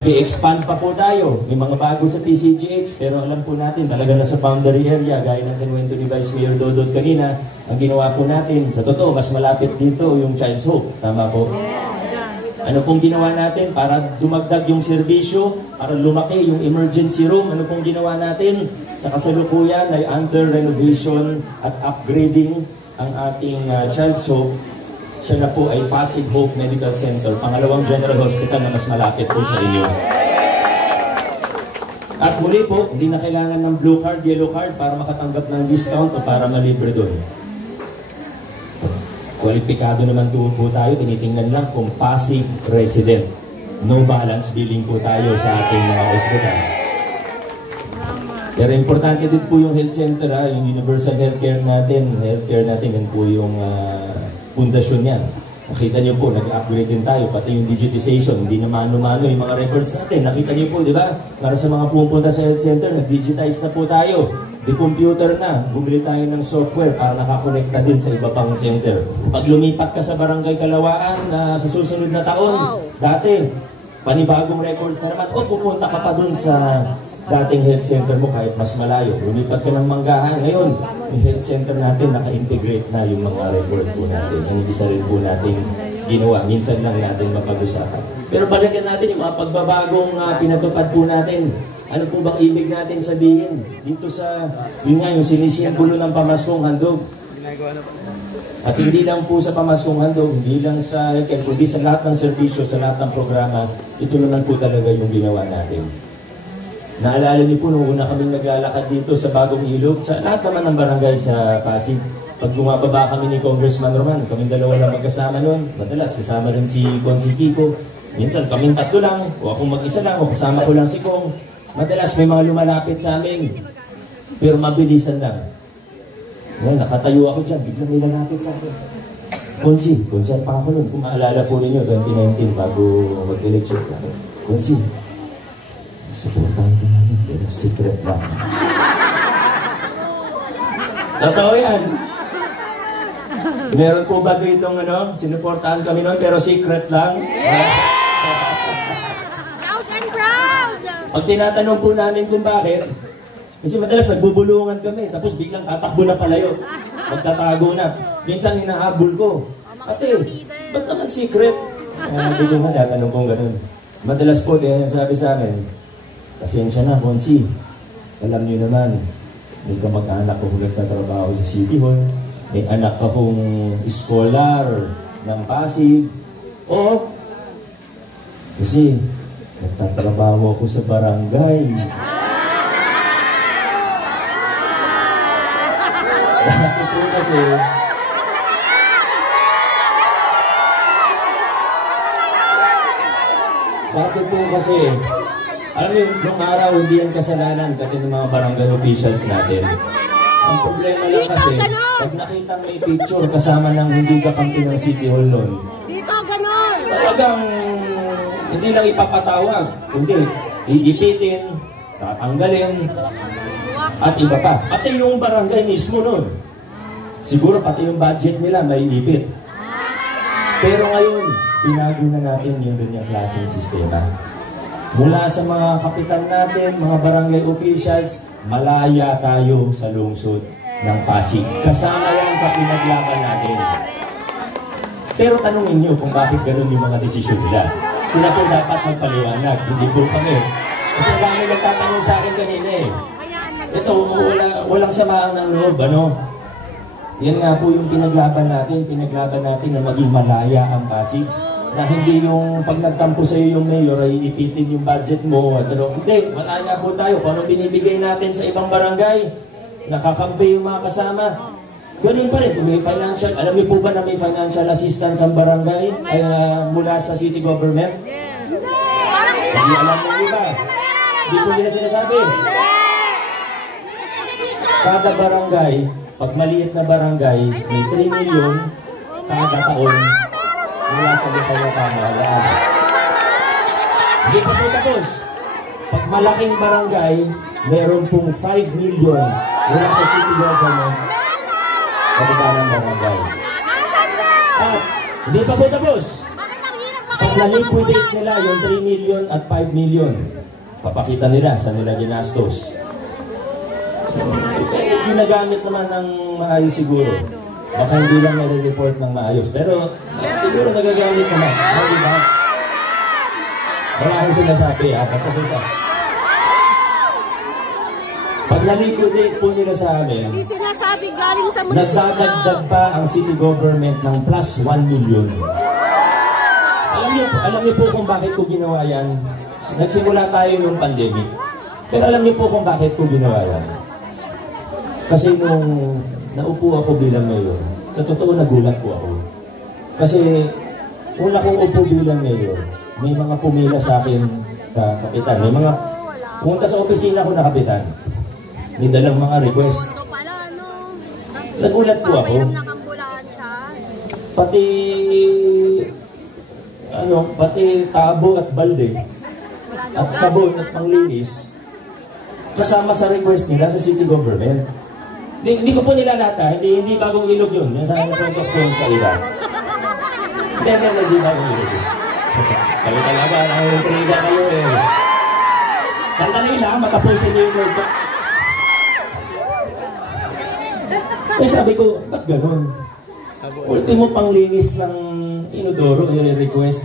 I-expand pa po tayo. May mga bago sa PCGH, pero alam po natin, talaga na sa boundary area, gaya ng kinuwento ni Vice Mayor Dodot kanina, ang ginawa po natin, sa totoo, mas malapit dito yung Child's Hope. Tama po? Ano pong ginawa natin para dumagdag yung serbisyo, para lumaki yung emergency room? Ano pong ginawa natin? Sa kasalukuyan ay under renovation at upgrading ang ating Child's Hope. Siya na po ay Pasig Hope Medical Center, pangalawang general hospital na mas malapit po sa inyo. At muli po, hindi na kailangan ng blue card, yellow card para makatanggap ng discount o para malibre doon. Kwalipikado naman po tayo, tinitingnan lang kung Pasig resident. No balance billing po tayo sa ating mga hospital. Pero importante din po yung health center, yung universal healthcare natin. Healthcare natin, yan po yung pundasyon yan. Nakita niyo po, nag-upgrade din tayo, pati yung digitization, hindi na mano-mano yung mga records natin. Nakita niyo po, di ba? Para sa mga pumunta sa health center, nag-digitize na po tayo. Di-computer na, bumili tayo ng software para nakakonekta din sa iba pang center. Pag lumipat ka sa Barangay Kalawaan sa susunod na taon, dati, panibagong records na naman, o pupunta ka pa dun sa dating health center mo kahit mas malayo. Lumipat ka ng Manggahan. Ngayon, yung health center natin, naka-integrate na yung mga record po natin. Ang isa rin po natin ginawa. Minsan lang natin mapag-usapan. Pero balikan natin yung mga pagbabagong pinatupad po natin. Ano po bang ibig natin sabihin? Dito sa, yun nga, yung sinisimbolo ng pamaskong handog. At hindi lang po sa pamaskong handog, hindi lang sa healthcare, kundi sa lahat ng serbisyo, sa lahat ng programa, ito naman po talaga yung ginawa natin. Naalala niyo po nung una kaming naglalakad dito sa Bagong Ilog, sa lahat naman ng barangay sa Pasig. Pag bumababa kami ni Congressman Roman, kaming dalawa lang magkasama noon. Madalas kasama rin si Consi Kiko. Minsan kaming tatlo lang, o akong mag-isa lang, o kasama ko lang si Kong. Madalas may mga lumalapit sa amin, pero mabilisan lang. Ngayon, nakatayo ako dyan, biglang may lalapit sa akin. Consi pa ako noon. Kung maalala po ninyo, 2019, bago mag-election. Consi, supportahan ka namin, pero secret lang. Totoo yan. Meron po ba ditong sinuportahan kami noon, pero secret lang? Proud and proud! Pag tinatanong po namin kung bakit, kasi madalas nagbubulungan kami, tapos biglang tatakbo na palayo. Magtatago na. Minsan hinahabol ko. Ate, ba't naman secret? Biglang tanong kong ganun. Madalas po, sabi sa amin, pasensya na, Consi. Alam niyo naman, may kamag-anak kong nagtatrabaho sa City Hall. May anak akong scholar ng Pasig. O, kasi nagtatrabaho ako sa barangay. Bakit po kasi, alam niyo, nung araw, hindi yan kasalanan pati ng mga barangay officials natin. Ang problema lang kasi, pag nakita may picture kasama ng hindi kakampi ng City Hall noon, dito ganon! talagang hindi lang ipapatawag, kundi iipitin, tatanggalin, at iba pa. Pati yung barangay mismo noon, siguro pati yung budget nila may ipit. Pero ngayon, pinago na natin yung ganyang klaseng sistema. Mula sa mga kapitan natin, mga barangay officials, malaya tayo sa lungsod ng Pasig. Kasama yan sa pinaglaban natin. Pero tanungin nyo kung bakit ganun yung mga desisyon nila. Sila po dapat magpaliwanag, hindi po kami. Kasi dami nagtatanong sa akin kanina eh. Ito, walang samaan ng loob, Yan nga po yung pinaglaban natin na maging malaya ang Pasig. Na hindi yung pag nagtampo sa iyo yung mayor ay ipitin yung budget mo at hindi, malaya po tayo kung anong binibigay natin sa ibang barangay, nakakampi yung mga kasama. Ganun pa rin, kung may financial, alam niyo po ba na may financial assistance ang barangay mula sa city government? Hindi alam mo ba? Hindi po nila sinasabi. Kada barangay, pag maliit na barangay, may 3 million kada taon mula sa lupang pamahalaan. Hindi pa po tapos. Pag malaking barangay, meron pong 5 million mula sa city government sa ng barangay. At hindi pa po tapos. Pag na-liquidate nila yung 3 million at 5 million, papakita nila sa nila ginastos. If ginagamit naman ng maayos siguro, baka hindi lang nare-report ng maayos. Pero siguro nagagamit naman. Hindi ba? Wala akong sinasabi ha, basta susa. Pag na-liquidate po nila sa amin, Hindi sinasabi galing sa munisipyo. nagdadagdag pa ang city government ng plus 1 million. Alam niyo po kung bakit ko ginawa yan. Nagsimula tayo nung pandemic. Pero alam niyo po kung bakit ko ginawa yan. Kasi nung naupo ako bilang mayor, sa totoo nagulat po ako. Kasi una kong upo bilang mayor, may mga pumila sa akin na kapitan. May mga pumunta sa opisina ko na kapitan. May dalang mga request. Nagulat po ako. Pati tabo at balde at sabon at panglinis kasama sa request nila sa city government. Hindi ko po nilalata, hindi bagong ilog yun. Yung sa nakontok po sa iba. Hindi bagong ilog yun. Kami talaga, nangintriga kayo eh. Sandali lang, matapusin niyo yung word ko. Eh sabi ko, ba't ganun? Ultimo panglinis ng inodoro, i-request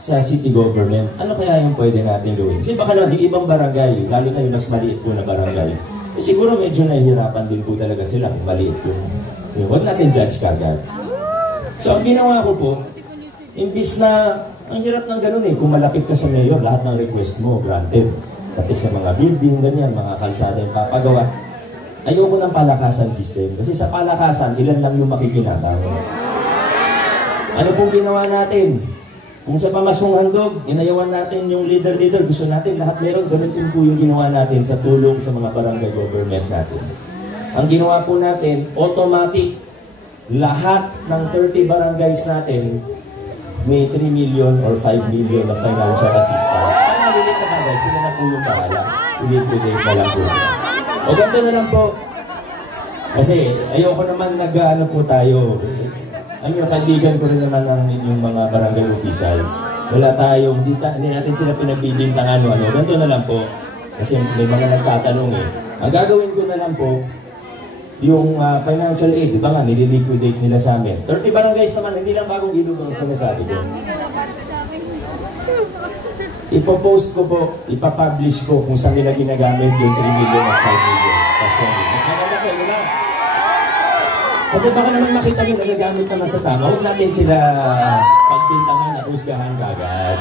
sa city government. Ano kaya yung pwede natin gawin? Kasi baka naman, yung ibang barangay, lalo na yung mas maliit po na barangay, eh, siguro medyo nahihirapan din po talaga sila kung maliit yung huwag natin judge kagad. So ang ginawa ko po, imbis na, ang hirap ng ganun eh, kung malapit ka sa mayor, lahat ng request mo, granted. Pati sa mga building, ganyan, mga kalsada yung papagawa. Ayoko ng palakasan system. Kasi sa palakasan, ilan lang yung makikinabang. Ano pong ginawa natin? Kung sa pamasong handog, inayawan natin yung leader-leader. Gusto natin lahat meron. Ganun din po yung ginawa natin sa tulong sa mga barangay government natin. Ang ginawa po natin, automatic. Lahat ng 30 barangays natin may 3 million or 5 million na financial assistance. Kaya nalilit na bagay, sila na po yung bahala. Ulit-ulit na lang po. O ganito na lang po. Kasi ayoko naman nag-ano po tayo. Ano yung kaibigan ko rin naman ng inyong mga barangay officials. Wala tayong, hindi natin sila pinagbibintangan o ano. Ganito na lang po. Kasi may mga nagtatanong eh. Ang gagawin ko na lang po, yung financial aid, di ba nga, nililiquidate nila sa amin. 30 barangays naman, hindi lang bagong ilog ang sinasabi ko. Ipopost ko po, ipapublish ko kung saan nila ginagamit yung 3 million at 5 million. Kasi, mas maganda ko, di ba? Kasi baka naman makita nyo, nagagamit naman sa tama. Huwag natin sila pagbintangan at husgahan kagad.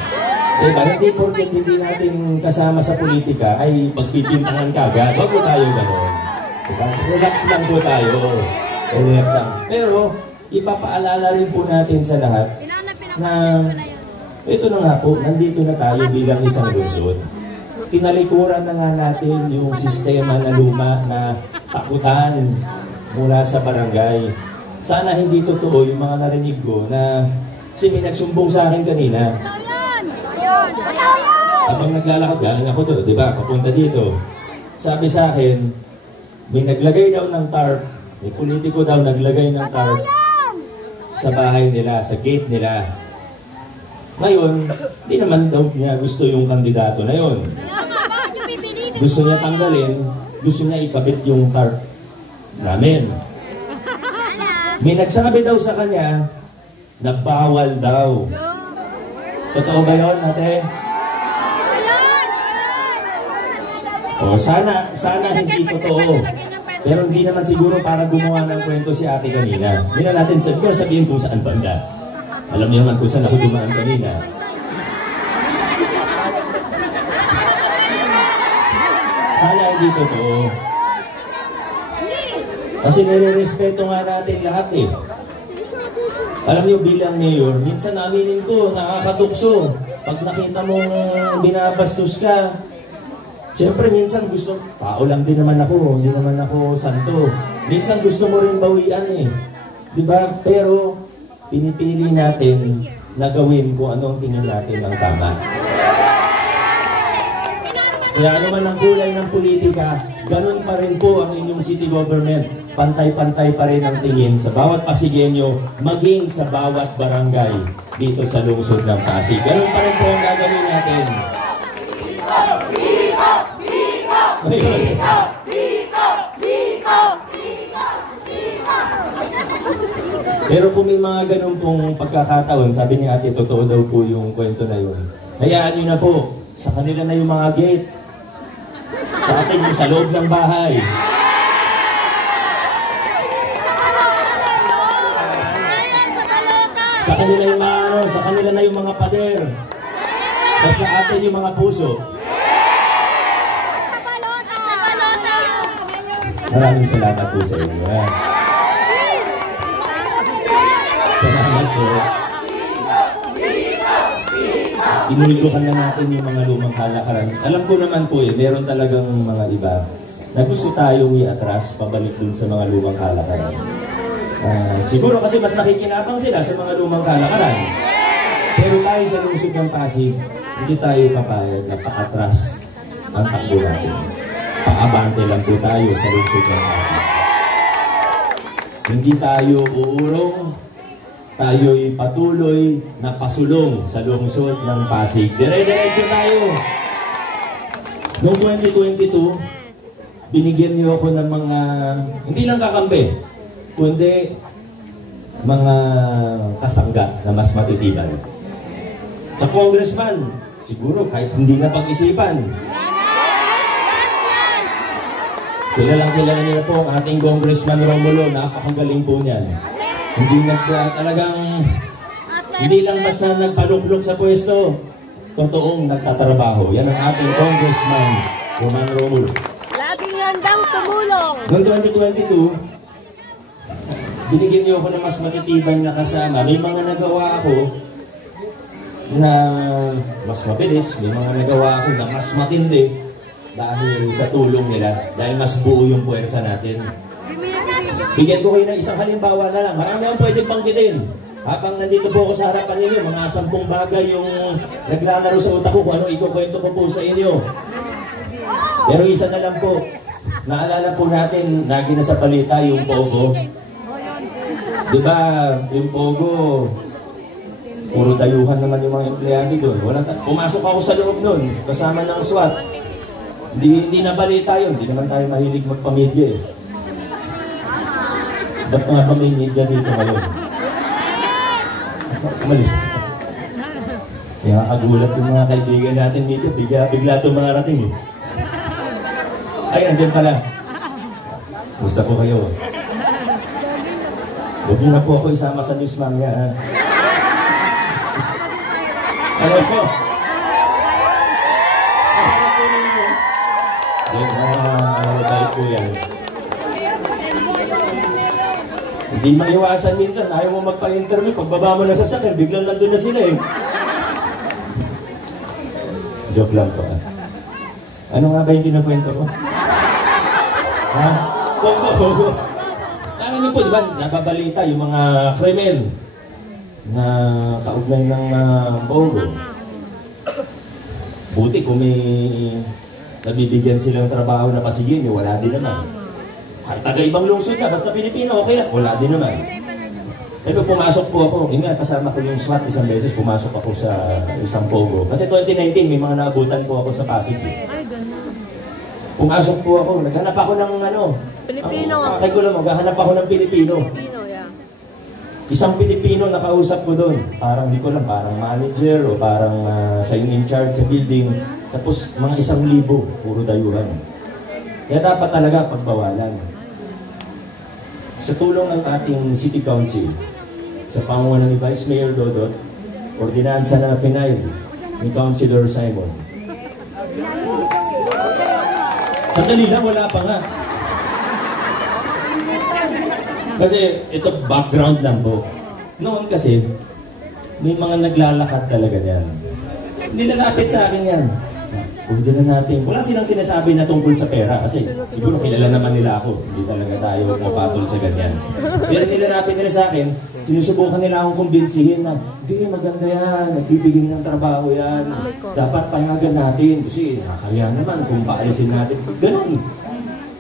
Diba? Hindi porket hindi natin kasama sa politika ay pagpipintangan kagad. Huwag po tayo gano'n. Diba? Relax lang po tayo. Relax lang. Pero, ipapaalala rin po natin sa lahat na ito na nga po, nandito na tayo bilang isang lungsod. Tinalikuran na nga natin yung sistema na luma na takutan mula sa barangay. Sana hindi totoo yung mga narinig ko na kasi may nagsumbong sa akin kanina. Habang naglalakad, galing ako doon, di ba? Papunta dito. Sabi sa akin, may naglagay daw ng tarp, may politiko daw naglagay ng tarp sa bahay nila, sa gate nila. Ngayon, di naman daw niya gusto yung kandidato na yon. Gusto niya tanggalin, gusto niya ikabit yung tarp namin. May nagsabi daw sa kanya na bawal daw. Totoo ba yun, ate? O, sana hindi totoo. Pero hindi naman siguro para gumawa ng kwento si ate kanina. Hindi na natin sabihin kung saan banda. Alam niyo naman kung saan ako dumaan kanina. Sana hindi totoo. Kasi nire-respeto nga natin lahat eh. Alam niyo bilang mayor, minsan aminin ko, nakakatukso. Pag nakita mong binabastos ka, siyempre minsan gusto, tao lang din naman ako, hindi naman ako santo. Minsan gusto mo rin bawian eh. Diba? Pero pinipili natin na gawin kung anong tingin natin ang tama. Kaya naman ang kulay ng politika, ganun pa rin po ang inyong city government. pantay-pantay pa rin ang tingin sa bawat Pasigueño, maging sa bawat barangay dito sa lungsod ng Pasig. Ganun pa rin po ang gagawin natin. Pero kung may mga ganun pong pagkakataon, sabi ni ate, totoo daw po yung kwento na yun. Hayaan nyo na po, sa kanila na yung mga gate. Sa atin yung sa loob ng bahay. Sa kanila yung mga sa kanila na yung mga pader. Sa atin yung mga puso. Maraming salamat po sa inyo. Salamat po. Inuldukan na natin yung mga lumang kalakaran. Alam ko naman po meron talagang mga iba na gusto tayong i-atras pabalik dun sa mga lumang kalakaran. Siguro kasi mas nakikinabang sila sa mga lumang kalakaran. Pero tayo sa lungsod ng Pasig, hindi tayo papayag na pa-atras ang takbo natin. Paabante lang po tayo sa lungsod ng Pasig. Hindi tayo uurong, tayo'y patuloy na pasulong sa lungsod ng Pasig. Dire-diretso tayo. Noong 2022, binigyan niyo ako ng mga, hindi lang kakampi, kundi mga kasangga na mas matitibay. Sa congressman, siguro kahit hindi na pag-isipan. Kilalang-kilala niyo po ang ating congressman Romulo, napakagaling po niyan. Hindi lang basta nagpaluklok sa pwesto, totoong nagtatrabaho. Yan ang ating congressman, Roman Romulo. Laging handang tumulong. Noong 2022, binigyan niyo ako ng mas matitibay na kasama. May mga nagawa ako na mas mabilis, may mga nagawa ako na mas matindi dahil sa tulong nila, dahil mas buo yung puwersa natin. Bigyan ko kayo ng isang halimbawa na lang. Marami akong pwedeng banggitin. Habang nandito po ako sa harapan ninyo, mga 10 bagay yung naglalaro sa utak ko kung anong ikukwento ko po sa inyo. Pero isa na lang po, naalala po natin, lagi na sa balita yung Pogo. Diba, yung Pogo, puro dayuhan naman yung mga empleyado doon. Pumasok ako sa loob doon, kasama ng SWAT. Hindi na balita yun, hindi naman tayo mahilig magpamedya eh. Ba't nga ba may media dito ngayon? Umalis. Kaya kagulat yung mga kaibigan natin dito, bigla itong mga rating eh. Ay, andyan pala. Gusto ko kayo. Huwag niyo na po ako isama sa news mamaya, ha? Ano po? Ano po ninyo? Balik po yan. Hindi maiwasan minsan, ayaw mo magpa-interview, pagbaba mo na sa sakyan, biglang nandun na sila eh. Joke lang po, ha? Ano nga ba yung kinukwento ko? Ha? Pogo. Tama niyo po, di ba? Nababalita yung mga krimen na kaugnay ng Pogo. Buti kung may nabibigyan silang trabaho na Pasigueño, wala din naman. Kahit taga-ibang lungsod na, basta Pilipino, okay lang, wala din naman. Pero pumasok po ako, yun nga, kasama ko yung SWAT isang beses, pumasok ako sa isang Pogo. Kasi 2019, may mga naabutan po ako sa Pasig. Pumasok po ako, naghanap ako ng Pilipino. Kaya ko lang, maghanap ako ng Pilipino. Isang Pilipino nakausap ko doon. Parang, di ko lang, parang manager o parang siya yung in charge sa building. Tapos, mga 1,000, puro dayuhan. Kaya dapat talaga pagbawalan. Sa tulong ng ating City Council, sa pangunguna ni Vice Mayor Dodot, ordinansa na final ni Councilor Simon. Sandali lang, wala pa nga. Kasi ito background lang po. Noon kasi, may mga naglalakad talaga yan. Nilalapit sa akin yan. Pwede na natin. Wala silang sinasabi na tungkol sa pera kasi siguro kilala naman nila ako. Hindi talaga tayo mapatol sa ganyan. Pero nilalapit nila sa akin, sinusubukan nila akong kumbinsihin na hindi, maganda yan, nagbibigay ng trabaho yan. Dapat payagan natin kasi nakakaya naman kung paalisin natin. Ganun.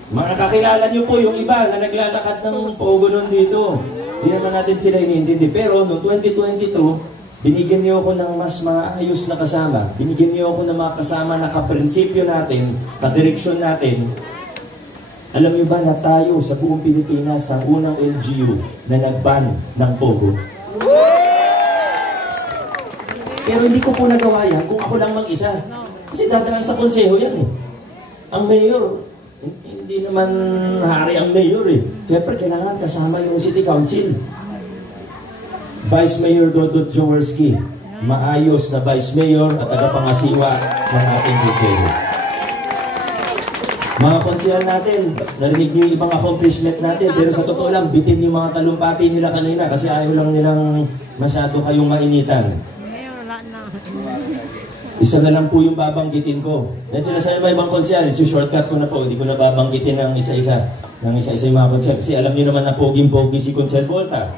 Mga kakilala niyo po yung iba na naglalakad ng pogo nun dito. Hindi naman natin sila iniintindi. Pero noong 2022, binigyan niyo ako ng mas maayos na kasama. Binigyan niyo ako ng mga kasama na kaprinsipyo natin, kadireksyon natin. Alam niyo ba na tayo sa buong Pilipinas ang unang LGU na nag-ban ng pogo? Pero hindi ko po nagawa yan kung ako lang mag-isa. Kasi dadaan sa konseho yan eh. Ang mayor, hindi naman hari ang mayor eh. Siyempre, kailangan kasama yung city council. Vice Mayor Dodot Jaworski, maayos na Vice Mayor at tagapangasiwa ng ating konseho. Mga konsehal natin, narinig niyo yung ibang accomplishment natin, pero sa totoo lang, bitin yung mga talumpati nila kanina kasi ayaw lang nilang masyado kayong mainitan. Isa na lang po yung babanggitin ko. Medyo na sa ibang konsehal, shortcut ko na po, hindi ko na babanggitin ng isa-isa yung mga konsehal. Kasi alam niyo naman na poging-pogi si Konsehal Volta.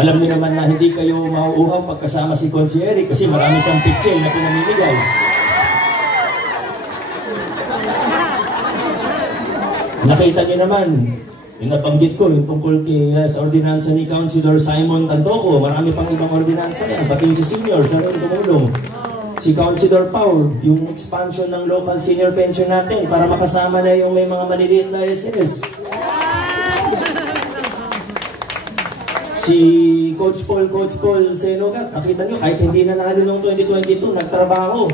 Alam niyo naman na hindi kayo mauuhaw pagkasama si Konsehal kasi marami siyang picture na pinamimigay. Nakita niyo naman, yung nabanggit ko, yung tungkol sa ordinansa ni Councilor Simon Tantoco, marami pang ibang ordinansa yan, pati si senior, siya rin tumulong. Si Councilor Paul, yung expansion ng local senior pension natin para makasama na yung may mga maliliit na SS. Si Coach Paul Senogat, nakita nyo, kahit hindi na nalo noong 2022, nagtrabaho.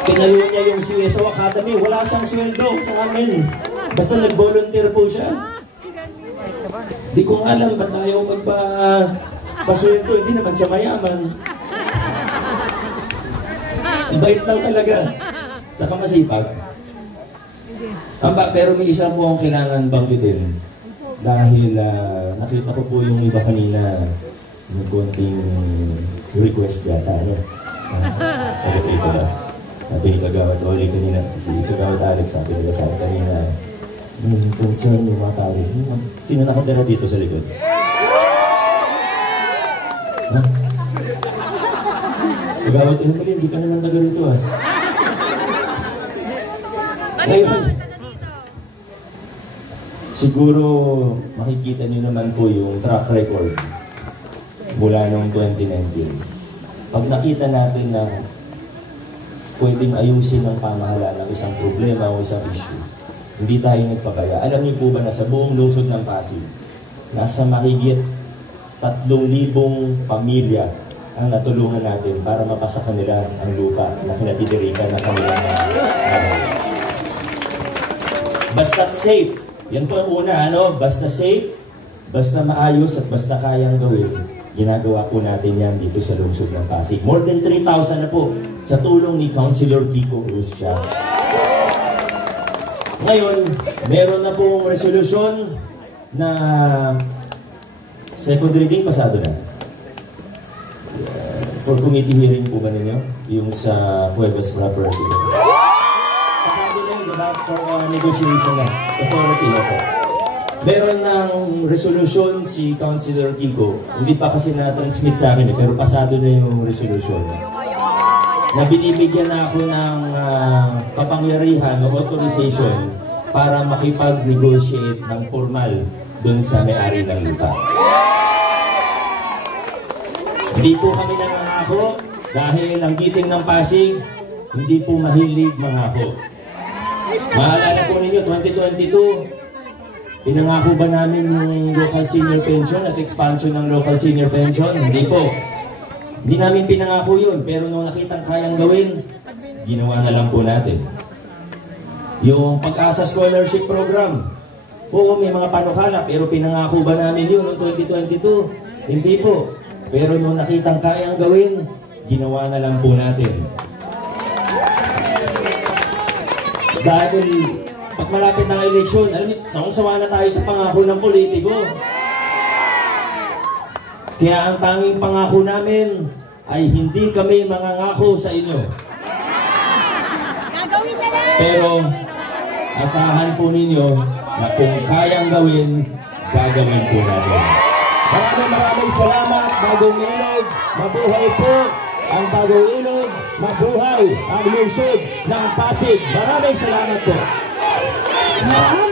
Pinalo niya yung CSO Academy, wala siyang sweldo sa amin. Basta nag-volunteer po siya. Di ko alam ba't ayaw magpa-sweldo, hindi naman siya mayaman. Bait lang talaga. Saka masipag. Pero may isa po ang kailangan banggitin. Dahil nakita ko po yung iba kanina ng konting request yata. Dito ba? Sabi ni Kagawad Oli kanina, si Kagawad Alex, sabi nila sa akin kanina, may concern yung mga tao. Sino nakatira dito sa likod? Ha? Kagawad, hindi ka naman taga rito ah. Ngayon, siguro makikita nyo naman po yung track record mula noong 2019. Pag nakita natin na pwedeng ayusin ng pamahalaan ng isang problema o isang issue, hindi tayo nagpabaya. Alam niyo po ba na sa buong lungsod ng Pasig, nasa mahigit 3,000 pamilya ang natulungan natin para mapasa kanila ang lupa na kinatitirikan ng kanilang bahay. Basta't safe. Yan po ang una, Basta safe, basta maayos at basta kayang gawin. Ginagawa po natin yan dito sa lungsod ng Pasig. More than 3,000 na po sa tulong ni Councilor Kiko Ruscha. Ngayon, meron na pong resolusyon na second reading, pasado na. For committee hearing po ba ninyo? Yung sa Cuevas Property. Pasado na yun, diba? For negotiation na. Authority na po. Meron ng resolusyon si Councilor Kiko. Hindi pa kasi na-transmit sa akin pero pasado na yung resolusyon. Na binibigyan na ako ng kapangyarihan o authorization para makipag-negotiate ng formal dun sa may-ari ng lupa. Hindi po kami nangangako dahil ang giting ng Pasig hindi po mahilig mangako. Maalala po ninyo, 2022, pinangako ba namin yung local senior pension at expansion ng local senior pension? Hindi po. Hindi namin pinangako yun, pero nung nakitang kayang gawin, ginawa na lang po natin. Yung Pag-asa Scholarship Program, oo, may mga panukala, pero pinangako ba namin yun noong 2022? Hindi po. Pero nung nakitang kayang gawin, ginawa na lang po natin. Dahil pag malapit ng eleksyon, alam niyo, sawang-sawa na tayo sa pangako ng politiko. Kaya ang tanging pangako namin ay hindi kami mangangako sa inyo. Pero asahan po ninyo na kung kayang gawin, gagawin po natin. Maraming salamat, Bagong Ilog. Mabuhay po ang Bagong Ilog. Mabuhay ang lungsod ng Pasig. Maraming salamat po. Maraming